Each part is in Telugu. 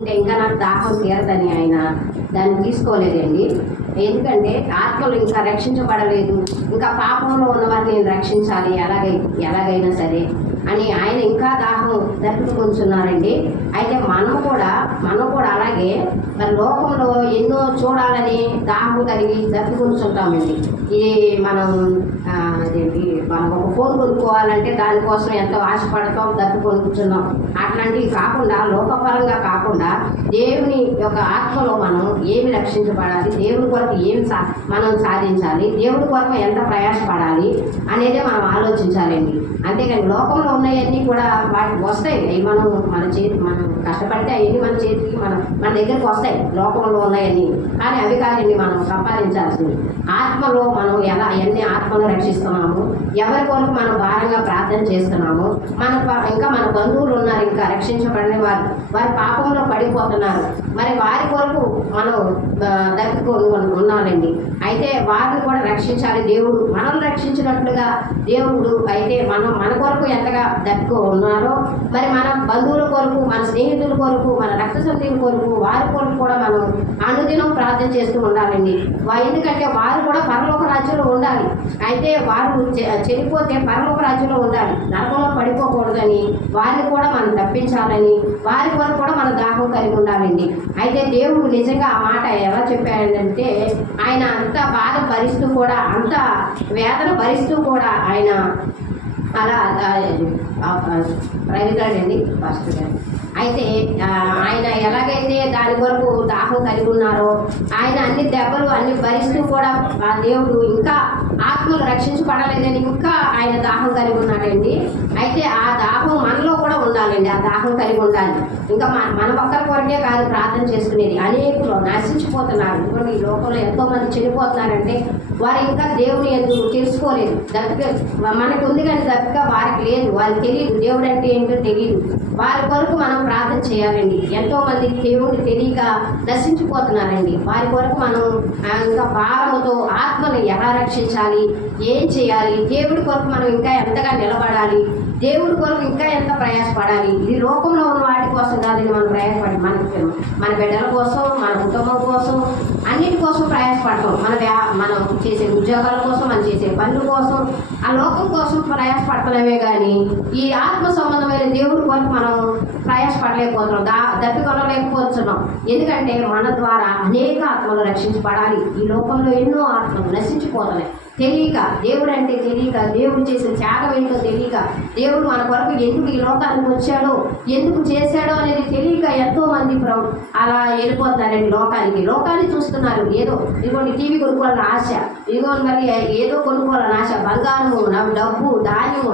అంటే ఇంకా నాకు దాహం తీరదని ఆయన దాన్ని తీసుకోలేదండి. ఎందుకంటే ఆత్మలు ఇంకా రక్షించబడలేదు, ఇంకా పాపంలో ఉన్నవారిని నేను రక్షించాలి ఎలాగైనా సరే అని ఆయన ఇంకా దాహం దప్పికొంచున్నారండి. అయితే మనం కూడా అలాగే మరి లోకంలో ఎన్నో చూడాలని దాహం కలిగి దప్పికొంచుంటామండి. ఇది మనం అదేంటి మనం ఒక ఫోన్ కొనుక్కోవాలంటే దానికోసం ఎంతో ఆశపడతాం, దప్పికొంటున్నాం. అట్లాంటివి కాకుండా, లోకపరంగా కాకుండా దేవుని యొక్క ఆత్మలో మనం ఏమి రక్షించబడాలి, దేవుని కొరకు మనం సాధించాలి, దేవుని కొరకు ఎంత ప్రయాసపడాలి అనేదే మనం ఆలోచించాలండి. అంతేకాని లోకంలో ఉన్నాయన్నీ కూడా వాటికి వస్తాయి, అవి మనం కష్టపడితే అవన్నీ మన చేతికి మన దగ్గరికి వస్తాయి లోకంలో ఉన్నాయన్నీ. కానీ అవి కాదండి మనం సంపాదించాల్సింది. ఆత్మలో మనం ఎన్ని ఆత్మను రక్షిస్తున్నాము, ఎవరి కొరకు మనం భారంగా ప్రార్థన చేస్తున్నాము, ఇంకా మన బంధువులు ఉన్నారు ఇంకా రక్షించబడిన వారి పాపంలో పడిపోతున్నారు, మరి వారి కొరకు మనం దక్కుకొని ఉన్నానండి. అయితే వారిని కూడా రక్షించాలి. దేవుడు మనల్ని రక్షించినట్లుగా దేవుడు అయితే మన కొరకు ఎంతగా దక్కు ఉన్నారో, మరి మన బంధువుల కొరకు, మన స్నేహితుల కొరకు, మన రక్త సంబంధుల కొరకు, వారి కొరకు కూడా మనం అనుదినం ప్రార్థన చేస్తూ ఉండాలండి. ఎందుకంటే వారు కూడా పరలోక రాజ్యంలో ఉండాలి. అయితే వారు చనిపోతే పరలోక రాజ్యంలో ఉండాలి, నరకంలో పడిపోకూడదని వారిని కూడా మనం తప్పించాలని, వారి కొరకు కూడా మన దాహం కలిగి ఉండాలండి. అయితే దేవుడు నిజంగా ఆ మాట ఎలా చెప్పాడంటే, ఆయన అంత బాధ భరిస్తూ కూడా, అంత వేదన భరిస్తూ కూడా ఆయన అలా ప్రయత్నాడండి ఫస్ట్ గారు. అయితే ఆయన ఎలాగైతే దాని కొరకు దాహం కలిగి ఉన్నారో, ఆయన అన్ని దెబ్బలు అన్ని భరిస్తూ కూడా ఆ దేవుడు ఇంకా ఆత్మలు రక్షించబడలేదని ఇంకా ఆయన దాహం కలిగి ఉన్నాడండి. అయితే ఆ దాహం మనలో కూడా ఉండాలండి, ఆ దాహం కలిగి ఉండాలి. ఇంకా మన ఒక్కరి కొరకే కాదు ప్రార్థన చేసుకునేది, అనేకులు నశించిపోతున్నారు. ఇప్పుడు ఈ లోకంలో ఎంతోమంది చనిపోతున్నారంటే వారు ఇంకా దేవుని ఎందుకు తెలుసుకోలేదు. మనకు ఉంది కానీ దప్పిక వారికి లేదు, వారికి తెలియదు, దేవుడు అంటే ఏంటో తెలియదు. వారి కొరకు మనం ప్రార్థన చేయాలండి. ఎంతోమంది దేవుడిని తెలియక నశించిపోతున్నారండి. వారి కొరకు మనం ఇంకా భారముతో ఆత్మను ఎలా రక్షించాలి, ఏం చేయాలి, దేవుడి కొరకు మనం ఇంకా ఎంతగా నిలబడాలి, దేవుడి కొరకు ఇంకా ఎంత ప్రయాసపడాలి. ఇది లోకంలో ఉన్న వాటి కోసం కాదని మనం ప్రయాసపడి మన బిడ్డల కోసం, మన కుటుంబం కోసం, అన్నిటి కోసం ప్రయాసపడతాం. మనం చేసే ఉద్యోగాల కోసం, మనం చేసే పనుల కోసం, ఆ లోకం కోసం ప్రయాసపడతలేమే కానీ ఈ ఆత్మ సంబంధమైన దేవుడి కొరకు మనం ప్రయాసపడలేకపోతున్నాం, దప్పికొనలేకపోతున్నాం. ఎందుకంటే మన ద్వారా అనేక ఆత్మలు రక్షించబడాలి. ఈ లోకంలో ఎన్నో ఆత్మలు నశించిపోతున్నాయి తెలియక, దేవుడు అంటే తెలియక, దేవుడు చేసిన త్యాగం ఏంటో తెలియక, దేవుడు మన కొరకు ఎందుకు ఈ లోకానికి వచ్చాడో, ఎందుకు చేశాడో అనేది తెలియక ఎంతోమంది అలా వెళ్ళిపోతున్నారండి. లోకాన్ని చూస్తున్నారు. ఏదో ఇదిగోండి టీవీ కొనుక్కోవాలని ఆశ, ఇదిగోండి మరి ఏదో కొనుక్కోవాలని ఆశ, బంగారము, డబ్బు, ధాన్యము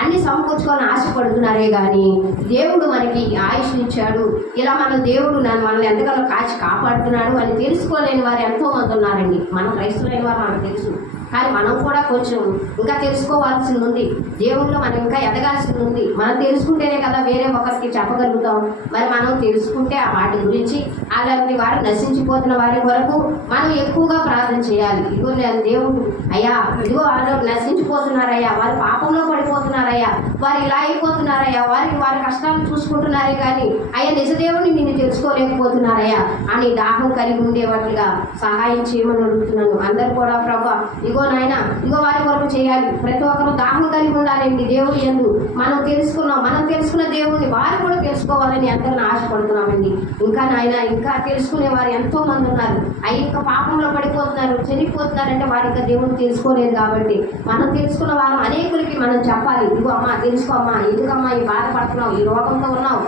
అన్ని సమకూర్చుకోవాలని ఆశపడుతున్నారే కానీ దేవుడు మనకి ఆయుష్నిచ్చాడు, ఇలా దేవుడు మనల్ని ఎంతగానో కాచి కాపాడుతున్నాడు అని తెలుసుకోలేని వారు ఎంతోమంది ఉన్నారండి. మనం క్రైస్తవులైన వారు మనకు తెలుసు, కానీ మనం కూడా కొంచెం ఇంకా తెలుసుకోవాల్సింది ఉంది. దేవుళ్ళు మనం ఇంకా ఎదగాల్సింది ఉంది. మనం తెలుసుకుంటేనే కదా వేరే ఒకరికి చెప్పగలుగుతాం. మరి మనం తెలుసుకుంటే ఆ వాటి గురించి, అలాంటి వారు నశించిపోతున్న వారి కొరకు మనం ఎక్కువగా ప్రార్థన చేయాలి. ఇదిగో దేవుడు అయ్యా, ఇదిగో వాళ్ళు నశించిపోతున్నారయ్యా, వారు పాపంలో పడిపోతున్నారయ్యా, వారు ఇలా అయిపోతున్నారయ్యా, వారి కష్టాలు చూసుకుంటున్నారే కానీ అయ్యా నిజదేవుని నిన్ను తెలుసుకోలేకపోతున్నారయ్యా అని దాహం కలిగి ఉండేవాటిగా సహాయం చేయమని అడుగుతున్నాను. అందరు కూడా ప్రభా ఇగో నాయన, ఇగో వారి కొరకు చేయాలి. ప్రతి ఒక్కరు దాహం కలిగి ఉండాలండి దేవుడు ఎందు. మనం తెలుసుకున్న దేవుడిని వారు కూడా తెలుసుకోవాలని అందరిని ఆశపడుతున్నామండి. ఇంకా నాయన, ఇంకా తెలుసుకునే వారు ఎంతో మంది ఉన్నారు. ఇంకా పాపంలో పడిపోతున్నారు, చనిపోతున్నారంటే వారి ఇంకా దేవుడిని తెలుసుకోలేదు. కాబట్టి మనం తెలుసుకున్న వారం అనేకులకి మనం చెప్పాలి. ఇదిగో అమ్మా తెలుసుకో అమ్మా, ఎందుకమ్మా ఈ బాధపడుతున్నావు, ఈ రోగంతో ఉన్నావు,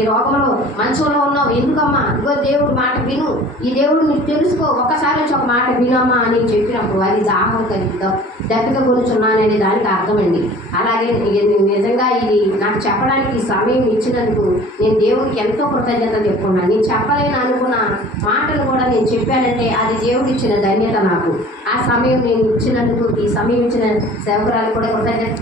ఈ రోగంలో మంచంలో ఉన్నావు, ఎందుకమ్మా, ఇదిగో దేవుడు మాట విను, ఈ దేవుడు నీకు తెలుసుకో, ఒక్కసారి వచ్చి ఒక మాట వినమ్మా అని చెప్పినప్పుడు అది దాహం కలుగుతాం, దప్పిక కొనుచున్నాననే దానికి అర్థమండి. అలాగే నిజంగా ఇది నాకు చెప్పడానికి సమయం ఇచ్చినందుకు నేను దేవుడికి ఎంతో కృతజ్ఞత చెప్పుకున్నాను. నేను చెప్పలేను అనుకున్న మాటలు కూడా నేను చెప్పానంటే అది దేవుడు ఇచ్చిన ధన్యత నాకు. ఆ సమయం నేను ఇచ్చినందుకు, ఈ సమయం ఇచ్చిన సేవకురాలు కూడా కృతజ్ఞత